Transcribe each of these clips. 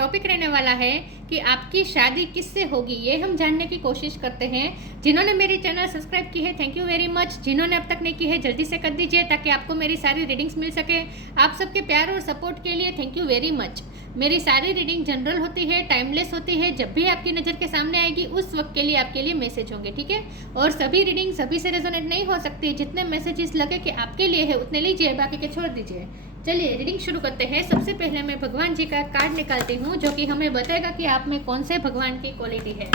Topic रहने वाला है कि आपकी शादी किससे होगी, ये हम जानने की कोशिश करते हैं। जिन्होंने मेरी चैनल सब्सक्राइब की है थैंक यू वेरी मच। जिन्होंने अब तक नहीं की है जल्दी से कर दीजिए ताकि आपको मेरी सारी रीडिंग्स मिल सके। आप सबके प्यार और सपोर्ट के लिए थैंक यू वेरी मच। मेरी सारी रीडिंग जनरल होती है, टाइमलेस होती है। जब भी आपकी नज़र के सामने आएगी उस वक्त के लिए आपके लिए मैसेज होंगे, ठीक है। और सभी रीडिंग सभी से रेजोनेट नहीं हो सकती। जितने मैसेजेस लगे कि आपके लिए है उतने लीजिए, बाकी के छोड़ दीजिए। चलिए रीडिंग शुरू करते हैं। सबसे पहले मैं भगवान जी का कार्ड निकालती हूँ जो कि हमें बताएगा कि आप में कौन से भगवान की क्वालिटी है।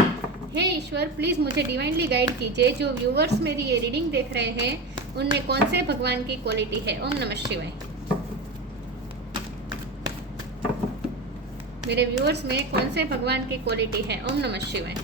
हे ईश्वर, प्लीज़ मुझे डिवाइनली गाइड कीजिए। जो व्यूवर्स मेरी ये रीडिंग देख रहे हैं उनमें कौन से भगवान की क्वालिटी है। ओम नमः शिवाय। मेरे व्यूअर्स में कौन से भगवान की क्वालिटी है। ओम नमः शिवाय।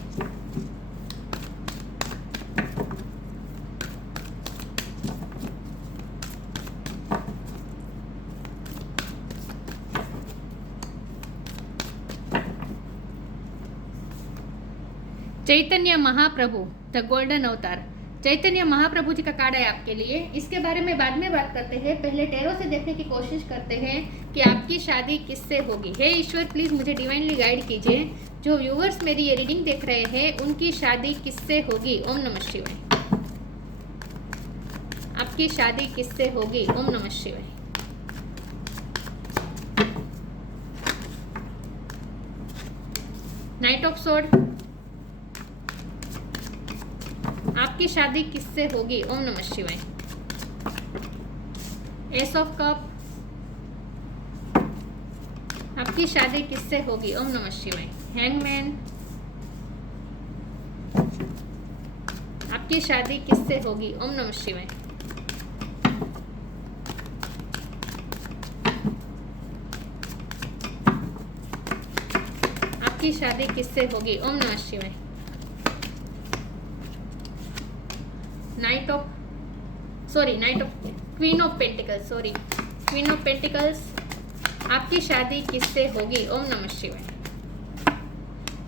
चैतन्य महाप्रभु द गोल्डन अवतार। चैतन्य महाप्रभु जी का कार्ड है आपके लिए। इसके बारे में बाद में बात करते हैं, पहले टैरो से देखने की कोशिश करते हैं कि आपकी शादी किससे होगी। हे ईश्वर, प्लीज़ मुझे डिवाइनली गाइड कीजिए। जो व्यूवर्स मेरी ये रीडिंग देख रहे हैं उनकी शादी किससे होगी। ओम नमः शिवाय। आपकी शादी किससे होगी। ओम नमः शिवाय। Knight of sword. आपकी शादी किससे होगी। ओम नमः शिवाय। S of cup. आपकी शादी किससे होगी। ओम नमः शिवाय। हैंगमैन। आपकी शादी किससे होगी। ओम नमः शिवाय। आपकी शादी किससे होगी। ओम नमः शिवाय। Knight of queen of pentacles, queen of pentacles. आपकी शादी किससे होगी। ओम नमः शिवाय।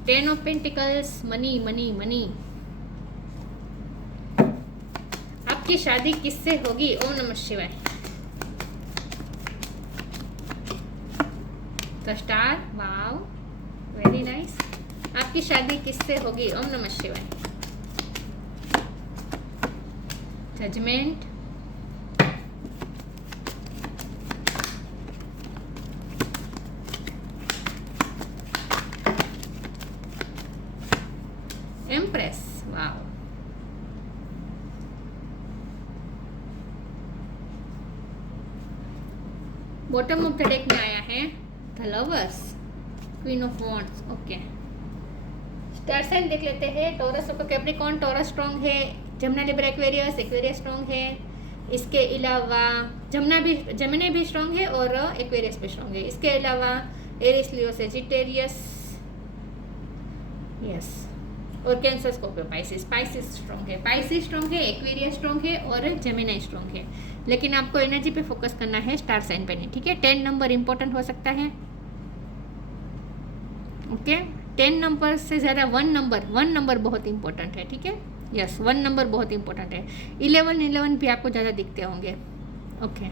Ten of pentacles, money money money. आपकी शादी किससे होगी। ओम नमः शिवाय। The star, wow, very nice. आपकी शादी किससे होगी। ओम नमः शिवाय। Judgment. Empress, wow. Bottom of the deck में आया है the lovers, queen of wands. Okay, star sign देख लेते हैं। टॉरस और कैप्रिकॉर्न। टॉरस स्ट्रॉन्ग है। Jamuna Libra Aquarius, Aquarius strong है। इसके अलावा जमुना भी स्ट्रॉन्ग है और एक्वेरियस भी स्ट्रॉन्ग है। इसके अलावा एरिस, लियो, सेजिटेरियस, यस, और कैंसर, स्कॉर्पियो, पाइसिस स्ट्रॉन्ग है। पाइसिस स्ट्रॉन्ग है, एक्वेरियस स्ट्रॉन्ग है और जेमिनी स्ट्रॉन्ग है। लेकिन आपको एनर्जी पे फोकस करना है, स्टार साइन पे नहीं, ठीक है। 10 नंबर इंपॉर्टेंट हो सकता है। ओके, 10 नंबर से ज़्यादा 1 नंबर बहुत इंपॉर्टेंट है, ठीक है। यस, 1 नंबर बहुत इंपॉर्टेंट है। 11 भी आपको ज़्यादा दिखते होंगे। ओके,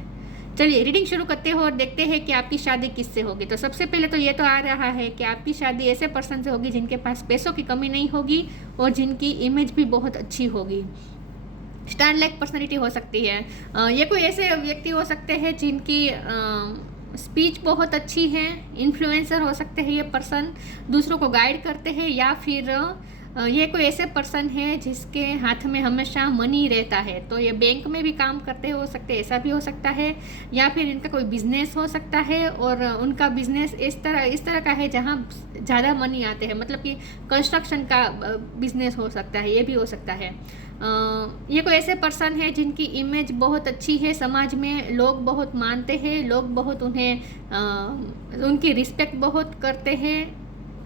चलिए रीडिंग शुरू करते हो और देखते हैं कि आपकी शादी किससे होगी। तो सबसे पहले तो ये तो आ रहा है कि आपकी शादी ऐसे पर्सन से होगी जिनके पास पैसों की कमी नहीं होगी और जिनकी इमेज भी बहुत अच्छी होगी। स्टार लाइक पर्सनैलिटी हो सकती है। ये कोई ऐसे व्यक्ति हो सकते हैं जिनकी स्पीच बहुत अच्छी है। इन्फ्लुएंसर हो सकते हैं ये पर्सन, दूसरों को गाइड करते हैं। या फिर ये कोई ऐसे पर्सन है जिसके हाथ में हमेशा मनी रहता है। तो ये बैंक में भी काम करते हो सकते हैं, ऐसा भी हो सकता है। या फिर इनका कोई बिजनेस हो सकता है और उनका बिजनेस इस तरह का है जहाँ ज़्यादा मनी आते हैं। मतलब कि कंस्ट्रक्शन का बिजनेस हो सकता है, ये भी हो सकता है। ये कोई ऐसे पर्सन है जिनकी इमेज बहुत अच्छी है, समाज में लोग बहुत मानते हैं, लोग बहुत उन्हें उनकी रिस्पेक्ट बहुत करते हैं।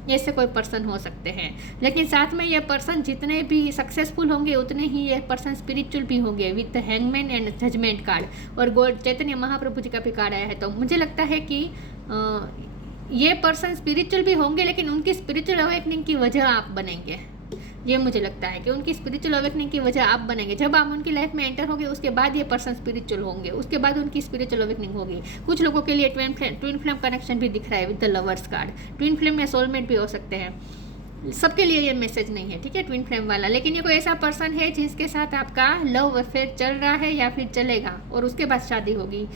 ऐसे कोई पर्सन हो सकते हैं। लेकिन साथ में ये पर्सन जितने भी सक्सेसफुल होंगे उतने ही ये पर्सन स्पिरिचुअल भी होंगे with hangman and judgment card. और गॉड चैतन्य महाप्रभु जी का भी कार्ड आया है। तो मुझे लगता है कि ये पर्सन स्पिरिचुअल भी होंगे, लेकिन उनकी स्पिरिचुअल अवेकनिंग की वजह आप बनेंगे। ये मुझे लगता है कि उनकी स्पिरिचुअल अवेकनिंग की वजह आप बनेंगे। जब आप उनकी लाइफ में एंटर होंगे उसके बाद ये पर्सन स्पिरिचुअल होंगे, उसके बाद उनकी स्पिरिचुअल अवेकनिंग होगी। कुछ लोगों के लिए ट्विन फ्लेम कनेक्शन भी दिख रहा है with the lovers card. Twin flame या सोलमेट भी हो सकते हैं, सबके लिए ये मैसेज नहीं है, ठीक है, ट्विन फ्लेम वाला। लेकिन ये कोई ऐसा पर्सन है जिसके साथ आपका लव अफेयर चल रहा है या फिर चलेगा और उसके बाद शादी होगी।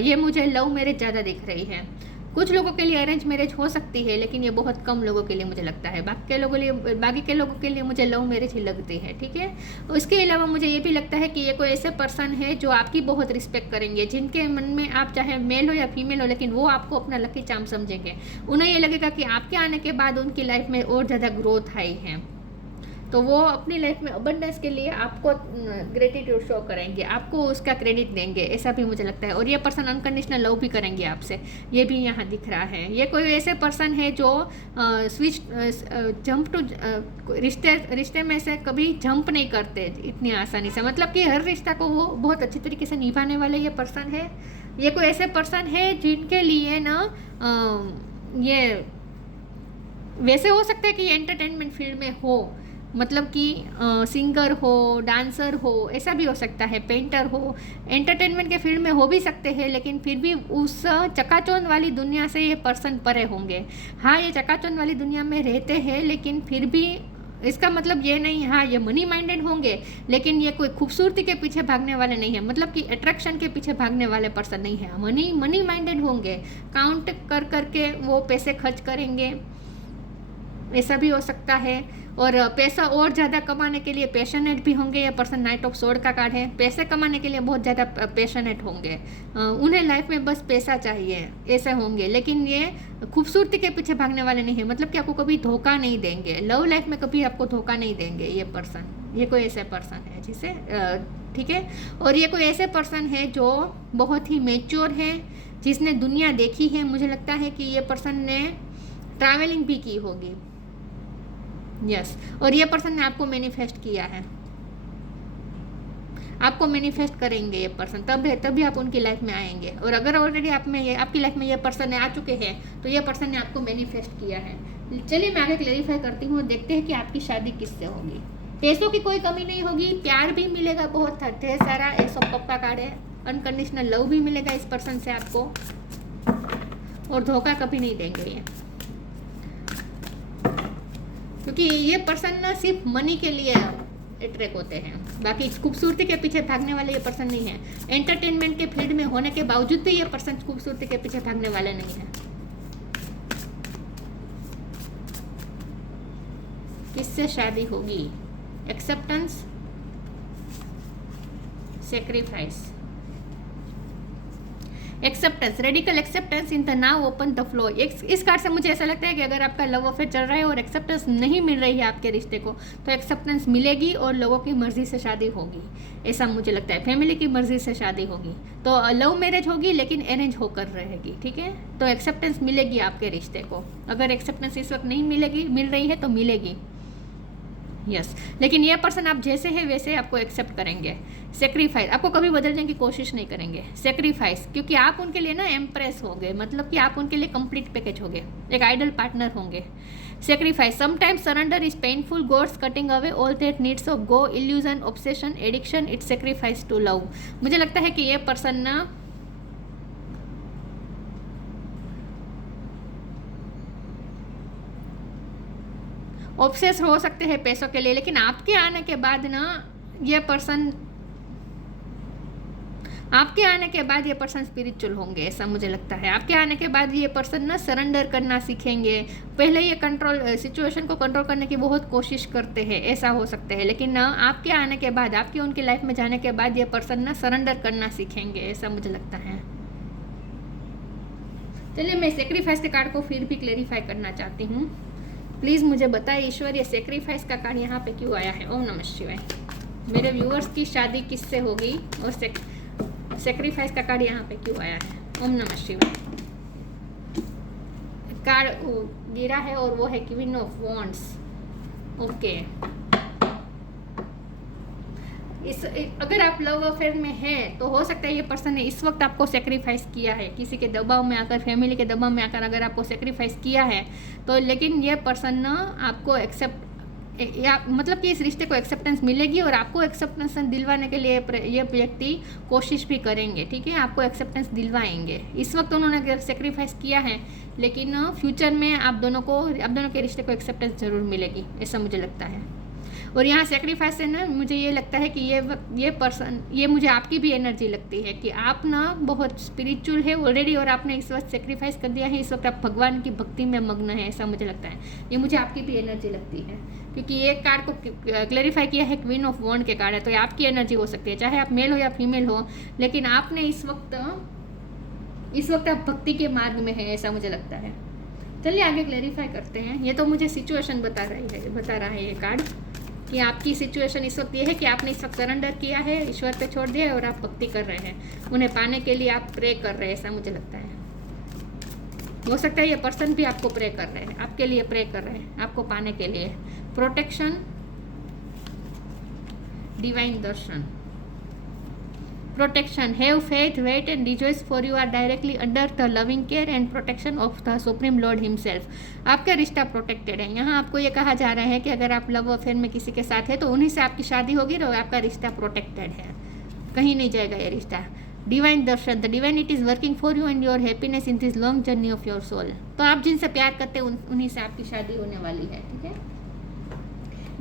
ये मुझे लव मैरिज ज़्यादा दिख रही है। कुछ लोगों के लिए अरेंज मैरिज हो सकती है, लेकिन ये बहुत कम लोगों के लिए मुझे लगता है। बाकी के लोगों के लिए मुझे लव मैरिज ही लगती है, ठीक है। इसके अलावा मुझे ये भी लगता है कि ये कोई ऐसे पर्सन है जो आपकी बहुत रिस्पेक्ट करेंगे, जिनके मन में आप चाहे मेल हो या फीमेल हो, लेकिन वो आपको अपना लकी चार्म समझेंगे। उन्हें ये लगेगा कि आपके आने के बाद उनकी लाइफ में और ज़्यादा ग्रोथ आई है, तो वो अपनी लाइफ में अबंडेंस के लिए आपको ग्रेटिट्यूड शो करेंगे, आपको उसका क्रेडिट देंगे, ऐसा भी मुझे लगता है। और ये पर्सन अनकंडीशनल लव भी करेंगे आपसे, ये भी यहाँ दिख रहा है। ये कोई ऐसे पर्सन है जो स्विच जंप टू रिश्ते में से कभी जंप नहीं करते इतनी आसानी से, मतलब कि हर रिश्ता को वो बहुत अच्छी तरीके से निभाने वाले ये पर्सन है। ये कोई ऐसे पर्सन है जिनके लिए ना ये वैसे हो सकता है कि एंटरटेनमेंट फील्ड में हो, मतलब कि सिंगर हो, डांसर हो, ऐसा भी हो सकता है, पेंटर हो, एंटरटेनमेंट के फील्ड में हो भी सकते हैं, लेकिन फिर भी उस चकाचौंध वाली दुनिया से ये पर्सन परे होंगे। हाँ, ये चकाचौंध वाली दुनिया में रहते हैं, लेकिन फिर भी इसका मतलब ये नहीं, हाँ ये मनी माइंडेड होंगे, लेकिन ये कोई खूबसूरती के पीछे भागने वाले नहीं है, मतलब कि अट्रैक्शन के पीछे भागने वाले पर्सन नहीं है। मनी माइंडेड होंगे, काउंट कर करके वो पैसे खर्च करेंगे, ऐसा भी हो सकता है। और पैसा और ज़्यादा कमाने के लिए पैशनेट भी होंगे। ये पर्सन नाइट ऑफ सोर्ड का कार्ड है, पैसे कमाने के लिए बहुत ज़्यादा पैशनेट होंगे। उन्हें लाइफ में बस पैसा चाहिए, ऐसे होंगे। लेकिन ये खूबसूरती के पीछे भागने वाले नहीं है, मतलब कि आपको कभी धोखा नहीं देंगे, लव लाइफ में कभी आपको धोखा नहीं देंगे ये पर्सन। ये कोई ऐसे पर्सन है जिसे ठीक है। और ये कोई ऐसे पर्सन है जो बहुत ही मेच्योर है, जिसने दुनिया देखी है। मुझे लगता है कि ये पर्सन ने ट्रैवलिंग भी की होगी, यस। और ये पर्सन ने आपको मैनिफेस्ट किया है, आपको मैनिफेस्ट करेंगे ये पर्सन, तभी आप उनकी लाइफ में आएंगे। और अगर ऑलरेडी आपकी लाइफ में ये पर्सन आ चुके हैं, तो ये पर्सन ने आपको मैनिफेस्ट किया है। चलिए मैं आगे क्लेरिफाई करती हूँ, देखते हैं कि आपकी शादी किससे होगी। पैसों की कोई कमी नहीं होगी, प्यार भी मिलेगा बहुत ढेर सारा। एस ऑफ कप का कार्ड है, अनकंडीशनल लव भी मिलेगा इस पर्सन से आपको, और धोखा कभी नहीं देंगे ये, क्योंकि ये पर्सन ना सिर्फ मनी के लिए अट्रैक्ट होते हैं, बाकी खूबसूरती के पीछे भागने वाले ये पर्सन नहीं है। एंटरटेनमेंट के फील्ड में होने के बावजूद भी ये पर्सन खूबसूरती के पीछे भागने वाले नहीं है। किससे शादी होगी? Acceptance, sacrifice, acceptance, radical acceptance in the now open the flow. इस कार्ड से मुझे ऐसा लगता है कि अगर आपका लव अफेयर चल रहा है और एक्सेप्टेंस नहीं मिल रही है आपके रिश्ते को, तो एक्सेप्टेंस मिलेगी और लोगों की मर्जी से शादी होगी, ऐसा मुझे लगता है। फैमिली की मर्जी से शादी होगी, तो लव मैरिज होगी लेकिन अरेंज होकर रहेगी, ठीक है। तो एक्सेप्टेंस मिलेगी आपके रिश्ते को। अगर एक्सेप्टेंस इस वक्त नहीं मिल रही है तो मिलेगी, यस। लेकिन ये पर्सन आप जैसे है वैसे आपको एक्सेप्ट करेंगे। सेक्रीफाइस, आपको कभी बदलने की कोशिश नहीं करेंगे। सेक्रीफाइस, क्योंकि आप उनके लिए ना एम्प्रेस हो गए, मतलब कि आप उनके लिए कंप्लीट पैकेज हो गए, एक आइडल पार्टनर होंगे। Sacrifice, sometimes surrender is painful, god's cutting away all that needs of go, illusion, obsession, addiction, it's sacrifice to love. मुझे लगता है कि ये पर्सन ना ऑब्सेस हो सकते हैं पैसों के लिए, लेकिन आपके आने के बाद ना ये पर्सन, आपके आने के बाद ये पर्सन स्पिरिचुअल होंगे, ऐसा मुझे लगता है। आपके आने के बाद ये पर्सन ना सरेंडर करना सीखेंगे। पहले ये सिचुएशन को कंट्रोल करने की बहुत कोशिश करते हैं, ऐसा हो सकता है, लेकिन ना आपके आने के बाद, आपकी उनकी लाइफ में जाने के बाद ये पर्सन ना सरेंडर करना सीखेंगे, ऐसा मुझे लगता है। चलिए मैं सेक्रीफाइस के कार्ड को फिर भी क्लेरिफाई करना चाहती हूँ। प्लीज़ मुझे बताएं ईश्वर, ये सेक्रीफाइस का कार्ड यहाँ पे क्यों आया है? ओम नमः शिवाय। मेरे व्यूअर्स की शादी किससे होगी और सेक्रीफाइस का कार्ड यहाँ पे क्यों आया है? ओम नमः शिवाय। कार्ड गिरा है और वो है क्वीन ऑफ वॉन्ड्स। ओके, अगर आप लव अफेयर में हैं तो हो सकता है ये पर्सन ने इस वक्त आपको सेक्रीफाइस किया है, किसी के दबाव में आकर, फैमिली के दबाव में आकर अगर आपको सेक्रीफाइस किया है तो, लेकिन ये पर्सन ना आपको एक्सेप्ट या मतलब कि इस रिश्ते को एक्सेप्टेंस मिलेगी और आपको एक्सेप्टेंस दिलवाने के लिए ये व्यक्ति कोशिश भी करेंगे, ठीक है, आपको एक्सेप्टेंस दिलवाएंगे। इस वक्त उन्होंने अगर सेक्रीफाइस किया है, लेकिन फ्यूचर में आप दोनों के रिश्ते को एक्सेप्टेंस ज़रूर मिलेगी, ऐसा मुझे लगता है। और यहाँ सेक्रीफाइस से ना मुझे ये लगता है कि ये पर्सन, ये मुझे आपकी भी एनर्जी लगती है कि आप ना बहुत स्पिरिचुअल है ऑलरेडी और आपने इस वक्त सेक्रीफाइस कर दिया है, इस वक्त आप भगवान की भक्ति में मग्न है, ऐसा मुझे लगता है। ये मुझे आपकी भी एनर्जी लगती है, क्योंकि ये कार्ड को क्लैरिफाई किया है क्वीन ऑफ वॉन्ड के कार्ड है, तो ये आपकी एनर्जी हो सकती है, चाहे आप मेल हो या फीमेल हो, लेकिन आपने इस वक्त आप भक्ति के मार्ग में है, ऐसा मुझे लगता है। चलिए आगे क्लैरिफाई करते हैं। ये तो मुझे सिचुएशन बता रहा है ये कार्ड, कि आपकी सिचुएशन इस वक्त ये है कि आपने इस वक्त सरेंडर किया है, ईश्वर पे छोड़ दिया है और आप भक्ति कर रहे हैं, उन्हें पाने के लिए आप प्रे कर रहे हैं, ऐसा मुझे लगता है। हो सकता है ये पर्सन भी आपको प्रे कर रहे हैं, आपके लिए प्रे कर रहे हैं, आपको पाने के लिए। Protection, divine darshan, protection, have faith, wait and rejoice for you are directly under the loving care and protection of the supreme lord himself. आपका रिश्ता प्रोटेक्टेड है। यहाँ आपको ये कहा जा रहा है कि अगर आप लव अफेयर में किसी के साथ है तो उन्हीं से आपकी शादी होगी, तो आपका रिश्ता प्रोटेक्टेड है, कहीं नहीं जाएगा ये रिश्ता। Divine darshan, the divinity is working for you and your happiness in this long journey of your soul. तो आप जिनसे प्यार करते हैं उन्हीं से आपकी शादी होने वाली है, ठीक है।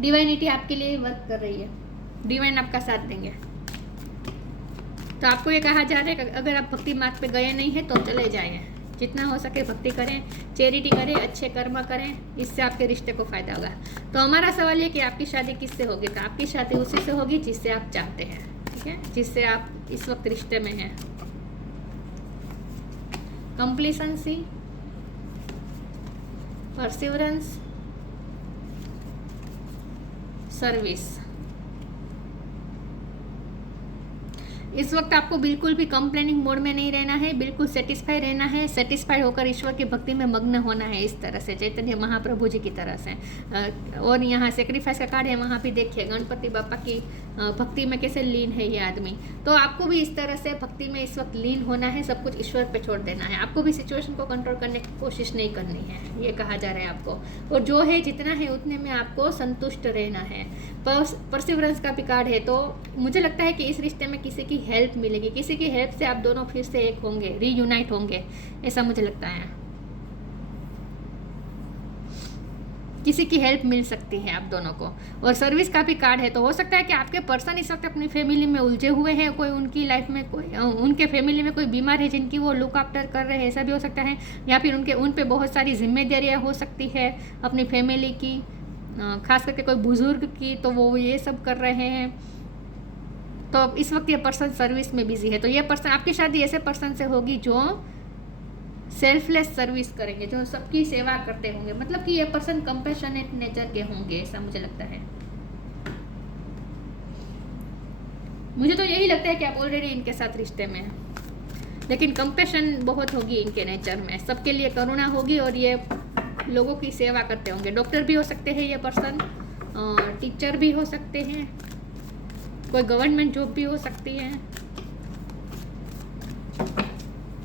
डिवाइनिटी आपके लिए वर्क कर रही है, डिवाइन आपका साथ देंगे। तो आपको ये कहा जा रहा है कि अगर आप भक्ति मार्ग पे गए नहीं हैं तो चले जाएं, जितना हो सके भक्ति करें, चैरिटी करें, अच्छे कर्म करें, इससे आपके रिश्ते को फ़ायदा होगा। तो हमारा सवाल ये कि आपकी शादी किससे होगी, तो आपकी शादी उसी से होगी जिससे आप चाहते हैं, ठीक है, जिससे आप इस वक्त रिश्ते में हैं। कंप्लीसेंसी, परसिवरेंस, सर्विस। इस वक्त आपको बिल्कुल भी कंप्लेनिंग मोड में नहीं रहना है, बिल्कुल सेटिस्फाई रहना है, सेटिस्फाइड होकर ईश्वर की भक्ति में मग्न होना है, इस तरह से चैतन्य महाप्रभु जी की तरह से। और यहाँ सेक्रीफाइस का कार्ड है, वहाँ भी देखिए गणपति बापा की भक्ति में कैसे लीन है ये आदमी। तो आपको भी इस तरह से भक्ति में इस वक्त लीन होना है, सब कुछ ईश्वर पे छोड़ देना है, आपको भी सिचुएशन को कंट्रोल करने की कोशिश नहीं करनी है, ये कहा जा रहा है आपको। और जो है जितना है उतने में आपको संतुष्ट रहना है। परसिवरेंस का भी कार्ड है, तो मुझे लगता है कि इस रिश्ते में किसी की हेल्प मिलेगी, किसी की हेल्प से आप दोनों फिर से एक होंगे, रीयूनाइट होंगे, ऐसा मुझे लगता है। किसी की हेल्प मिल सकती है आप दोनों को। और सर्विस का भी कार्ड है, तो हो सकता है कि आपके पर्सन इस वक्त अपनी फैमिली में उलझे हुए हैं, कोई उनकी लाइफ में कोई उनके फैमिली में कोई बीमार है जिनकी वो लुक आफ्टर कर रहे हैं, ऐसा भी हो सकता है। या फिर उन पे बहुत सारी जिम्मेदारियाँ हो सकती है अपनी फैमिली की, खास करके कोई बुजुर्ग की, तो वो ये सब कर रहे हैं। तो इस वक्त ये पर्सन सर्विस में बिजी है। तो ये पर्सन, आपकी शादी ऐसे पर्सन से होगी जो सेल्फलेस सर्विस करेंगे, जो सबकी सेवा करते होंगे, मतलब कि ये पर्सन कंपैशनेट नेचर के होंगे, ऐसा मुझे लगता है। मुझे तो यही लगता है कि आप ऑलरेडी इनके साथ रिश्ते में हैं, लेकिन कंपैशन बहुत होगी इनके नेचर में, सबके लिए करुणा होगी और ये लोगों की सेवा करते होंगे। डॉक्टर भी हो सकते हैं ये पर्सन, टीचर भी हो सकते हैं, कोई गवर्नमेंट जॉब भी हो सकती है,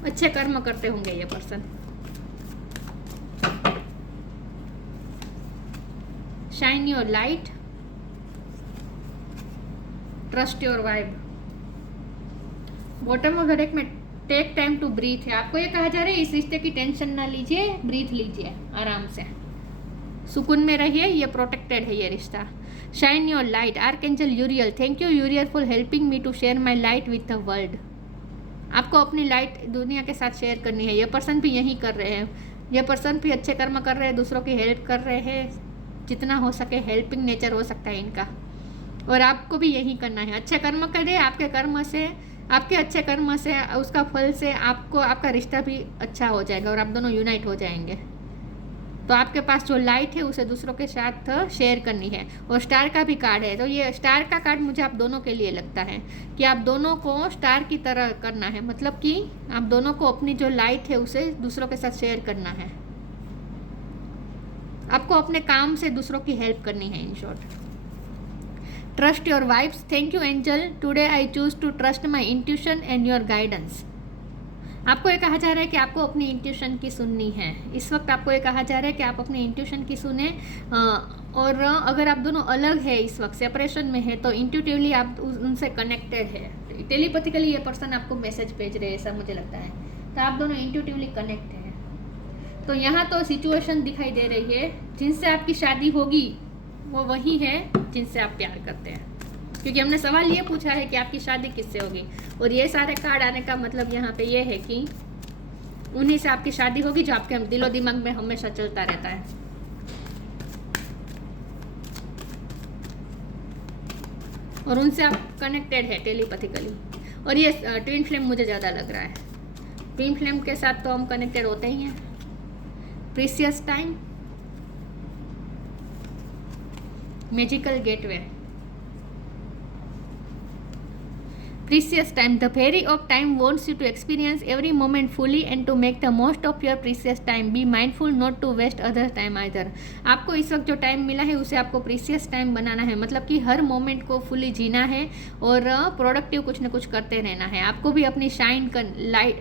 अच्छे कर्म करते होंगे ये person. Shine your light, trust your vibe. Bottom of the deck में टेक टाइम टू ब्रीथ है, आपको ये कहा जा रहा है इस रिश्ते की टेंशन ना लीजिए, ब्रीथ लीजिए आराम से, सुकून में रहिए, ये प्रोटेक्टेड है ये रिश्ता। Shine your light, archangel Uriel, thank you Uriel for helping me to share my light with the world. आपको अपनी लाइट दुनिया के साथ शेयर करनी है, ये पर्सन भी यही कर रहे हैं, ये पर्सन भी अच्छे कर्म कर रहे हैं, दूसरों की हेल्प कर रहे हैं, जितना हो सके हेल्पिंग नेचर हो सकता है इनका, और आपको भी यही करना है। अच्छे कर्म करें, आपके कर्म से, आपके अच्छे कर्म से, उसका फल से आपको आपका रिश्ता भी अच्छा हो जाएगा और आप दोनों यूनाइट हो जाएंगे। तो आपके पास जो लाइट है उसे दूसरों के साथ शेयर करनी है। और स्टार का भी कार्ड है, तो ये स्टार का कार्ड मुझे आप दोनों के लिए लगता है कि आप दोनों को स्टार की तरह करना है, मतलब कि आप दोनों को अपनी जो लाइट है उसे दूसरों के साथ शेयर करना है, आपको अपने काम से दूसरों की हेल्प करनी है, in short. Trust your vibes, thank you angel, today I choose to trust my intuition and your guidance. आपको ये कहा जा रहा है कि आपको अपनी इंट्यूशन की सुननी है। इस वक्त आपको ये कहा जा रहा है कि आप अपनी इंट्यूशन की सुने, और अगर आप दोनों अलग है, इस वक्त सेपरेशन में है, तो इंट्यूटिवली आप उनसे कनेक्टेड है। टेलीपैथिकली ये पर्सन आपको मैसेज भेज रहे हैं, ऐसा मुझे लगता है। तो आप दोनों इंट्यूटिवली कनेक्ट हैं। तो यहाँ तो सिचुएशन दिखाई दे रही है, जिनसे आपकी शादी होगी वो वही है जिनसे आप प्यार करते हैं, क्योंकि हमने सवाल ये पूछा है कि आपकी शादी किससे होगी, और ये सारे कार्ड आने का मतलब यहाँ पे ये है कि उन्हीं से आपकी शादी होगी, जो आपके दिलो दिमाग में हमेशा चलता रहता है। और उनसे आप कनेक्टेड है टेलीपैथिकली। और ये ट्विन फ्लेम मुझे ज़्यादा लग रहा है। ट्विन फ्लेम के साथ तो हम कनेक्टेड होते ही हैं। Precious time, magical gateway. Precious time. The fairy of time wants you to experience every moment fully and to make the most of your precious time. Be mindful not to waste other time either. आपको इस वक्त जो time मिला है उसे आपको precious time बनाना है, मतलब कि हर मोमेंट को फुली जीना है और प्रोडक्टिव कुछ ना कुछ करते रहना है। आपको भी अपनी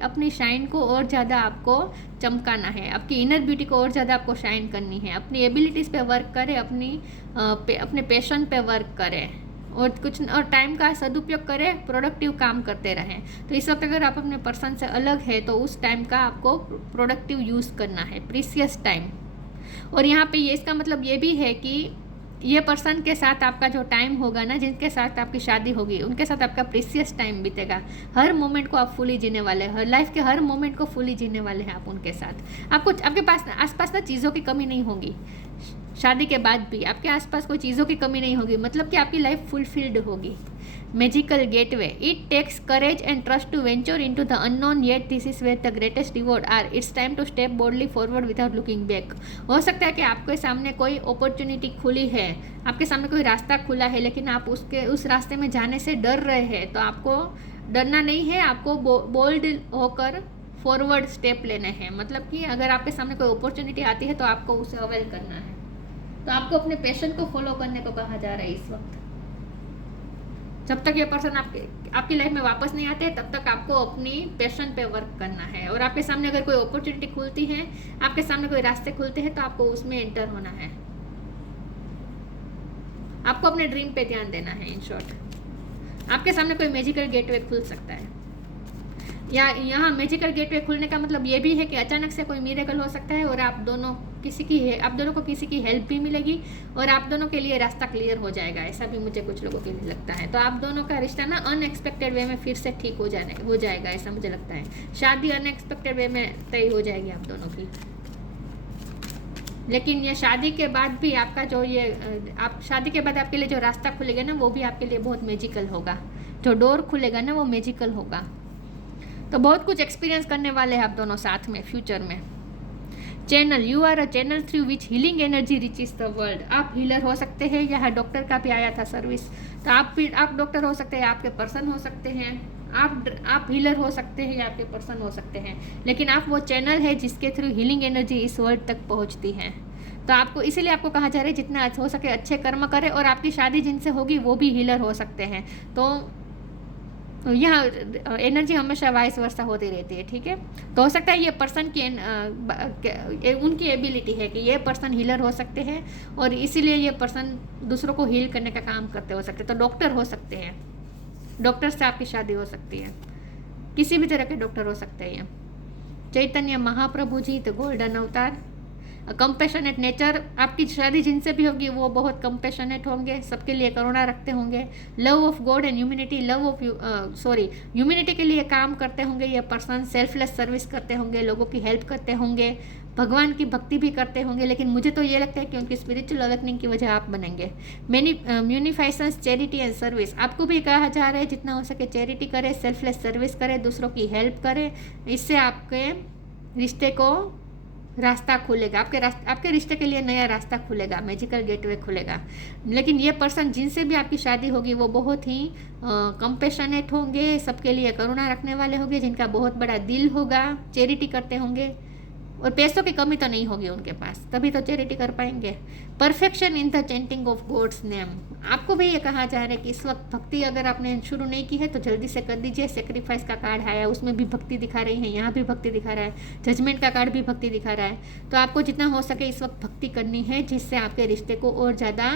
अपनी शाइन को और ज़्यादा आपको चमकाना है, आपकी इनर ब्यूटी को और ज़्यादा आपको शाइन करनी है। अपनी एबिलिटीज़ पे वर्क करें, अपने पैशन पे वर्क करें, और टाइम का सदुपयोग करें, प्रोडक्टिव काम करते रहें। तो इस वक्त अगर आप अपने पर्सन से अलग है तो उस टाइम का आपको प्रोडक्टिव यूज़ करना है, प्रीसियस टाइम। और यहाँ पे ये इसका मतलब ये भी है कि ये पर्सन के साथ आपका जो टाइम होगा ना, जिनके साथ आपकी शादी होगी, उनके साथ आपका प्रीसियस टाइम बीतेगा। हर मोमेंट को आप फुली जीने वाले हैं, हर लाइफ के हर मोमेंट को फुली जीने वाले हैं आप उनके साथ। आपके पास आसपास ना चीज़ों की कमी नहीं होगी। शादी के बाद भी आपके आसपास कोई चीज़ों की कमी नहीं होगी, मतलब कि आपकी लाइफ फुलफिल्ड होगी। Magical gateway. It takes courage and trust to venture into the unknown, yet this is where the greatest reward are. It's time to step boldly forward without looking back. हो सकता है कि आपके सामने कोई opportunity खुली है, आपके सामने कोई रास्ता खुला है, लेकिन आप उस रास्ते में जाने से डर रहे हैं। तो आपको डरना नहीं है, आपको बोल्ड होकर फॉरवर्ड स्टेप लेने हैं। मतलब कि अगर आपके सामने कोई अपॉर्चुनिटी आती है तो आपको उसे अवेल करना है। तो आपको अपने पैशन को फॉलो करने को कहा जा रहा है इस वक्त। जब तक ये पर्सन आपकी लाइफ में वापस नहीं आते तब तक आपको अपनी पैशन पे वर्क करना है। और आपके सामने अगर कोई अपॉर्चुनिटी खुलती है, आपके सामने कोई रास्ते खुलते हैं, तो आपको उसमें एंटर होना है। आपको अपने ड्रीम पे ध्यान देना है। इन शॉर्ट आपके सामने कोई मैजिकल गेटवे खुल सकता है, या यहाँ मैजिकल गेटवे खुलने का मतलब ये भी है कि अचानक से कोई मिरेकल हो सकता है और आप दोनों को किसी की हेल्प भी मिलेगी और आप दोनों के लिए रास्ता क्लियर हो जाएगा। ऐसा भी मुझे कुछ लोगों के लिए लगता है। तो आप दोनों का रिश्ता ना अनएक्सपेक्टेड वे में फिर से ठीक हो जाएगा, ऐसा मुझे लगता है। शादी अनएक्सपेक्टेड वे में तय हो जाएगी आप दोनों की। लेकिन ये शादी के बाद भी आपका शादी के बाद आपके लिए जो रास्ता खुलेगा ना, वो भी आपके लिए बहुत मैजिकल होगा। जो डोर खुलेगा ना, वो मैजिकल होगा। तो बहुत कुछ एक्सपीरियंस करने वाले हैं आप दोनों साथ में फ्यूचर में। Channel, you are a channel through which healing energy reaches the world. आप हीलर हो सकते हैं, यहाँ डॉक्टर का भी आया था सर्विस। तो आप डॉक्टर हो सकते हैं, आपके पर्सन हो सकते हैं, आप हीलर हो सकते हैं या आपके पर्सन हो सकते हैं, लेकिन आप वो चैनल है जिसके थ्रू हीलिंग एनर्जी इस वर्ल्ड तक पहुँचती है। तो आपको इसीलिए आपको कहा जा रहा है जितना हो सके अच्छे कर्म करें, और आपकी शादी जिनसे होगी वो भी हीलर हो सकते हैं। तो यहाँ एनर्जी हमेशा वाइस वर्सा होती रहती है, ठीक है। तो हो सकता है ये पर्सन की उनकी एबिलिटी है कि ये पर्सन हीलर हो सकते हैं और इसीलिए ये पर्सन दूसरों को हील करने का काम करते हो सकते हैं। तो डॉक्टर हो सकते हैं, डॉक्टर से आपकी शादी हो सकती है, किसी भी तरह के डॉक्टर हो सकते हैं। चैतन्य महाप्रभु जी, तो गोल्डन अवतार। कंपेशनेट नेचर, आपकी शादी जिनसे भी होगी वो बहुत कंपेशनेट होंगे, सबके लिए करुणा रखते होंगे। Love of God and humanity, humanity के लिए काम करते होंगे ये पर्सन। सेल्फलेस सर्विस करते होंगे, लोगों की हेल्प करते होंगे, भगवान की भक्ति भी करते होंगे। लेकिन मुझे तो ये लगता है कि उनकी स्पिरिचुअल अवेकनिंग की वजह आप बनेंगे। म्यूनिफाइसेंस, चैरिटी एंड सर्विस, आपको भी कहा जा रहा है जितना हो सके चैरिटी करें, सेल्फलेस सर्विस करें, दूसरों की हेल्प करें। इससे आपके रिश्ते को रास्ता खुलेगा, आपके रिश्ते के लिए नया रास्ता खुलेगा, मैजिकल गेटवे खुलेगा। लेकिन ये पर्सन जिनसे भी आपकी शादी होगी वो बहुत ही कंपेशनेट होंगे, सबके लिए करुणा रखने वाले होंगे, जिनका बहुत बड़ा दिल होगा, चैरिटी करते होंगे, और पैसों की कमी तो नहीं होगी उनके पास, तभी तो चैरिटी कर पाएंगे। Perfection in the chanting of god's name, आपको भी ये कहा जा रहा है कि इस वक्त भक्ति अगर आपने शुरू नहीं की है तो जल्दी से कर दीजिए। सेक्रीफाइस का कार्ड आया, उसमें भी भक्ति दिखा रही है, यहाँ भी भक्ति दिखा रहा है, जजमेंट का कार्ड भी भक्ति दिखा रहा है। तो आपको जितना हो सके इस वक्त भक्ति करनी है, जिससे आपके रिश्ते को और ज़्यादा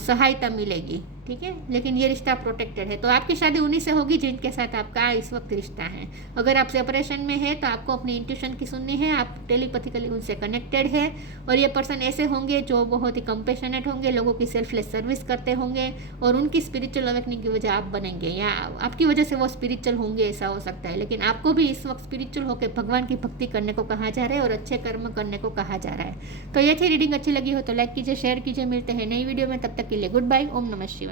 सहायता मिलेगी, ठीक है। लेकिन ये रिश्ता प्रोटेक्टेड है, तो आपकी शादी उन्हीं से होगी जिनके साथ आपका इस वक्त रिश्ता है। अगर आप सेपरेशन में है तो आपको अपनी इंट्यूशन की सुननी है, आप टेलीपैथिकली उनसे कनेक्टेड है। और ये पर्सन ऐसे होंगे जो बहुत ही कंपेशनेट होंगे, लोगों की सेल्फलेस सर्विस करते होंगे, और उनकी स्पिरिचुअल अवेकनिंग की वजह आप बनेंगे, या आपकी वजह से वो स्पिरिचुअल होंगे, ऐसा हो सकता है। लेकिन आपको भी इस वक्त स्पिरिचुअल होकर भगवान की भक्ति करने को कहा जा रहा है और अच्छे कर्म करने को कहा जा रहा है। तो ये थी रीडिंग, अच्छी लगी हो तो लाइक कीजिए, शेयर कीजिए। मिलते हैं नई वीडियो में, तब तक के लिए गुड बाय। ओम नमः शिवाय।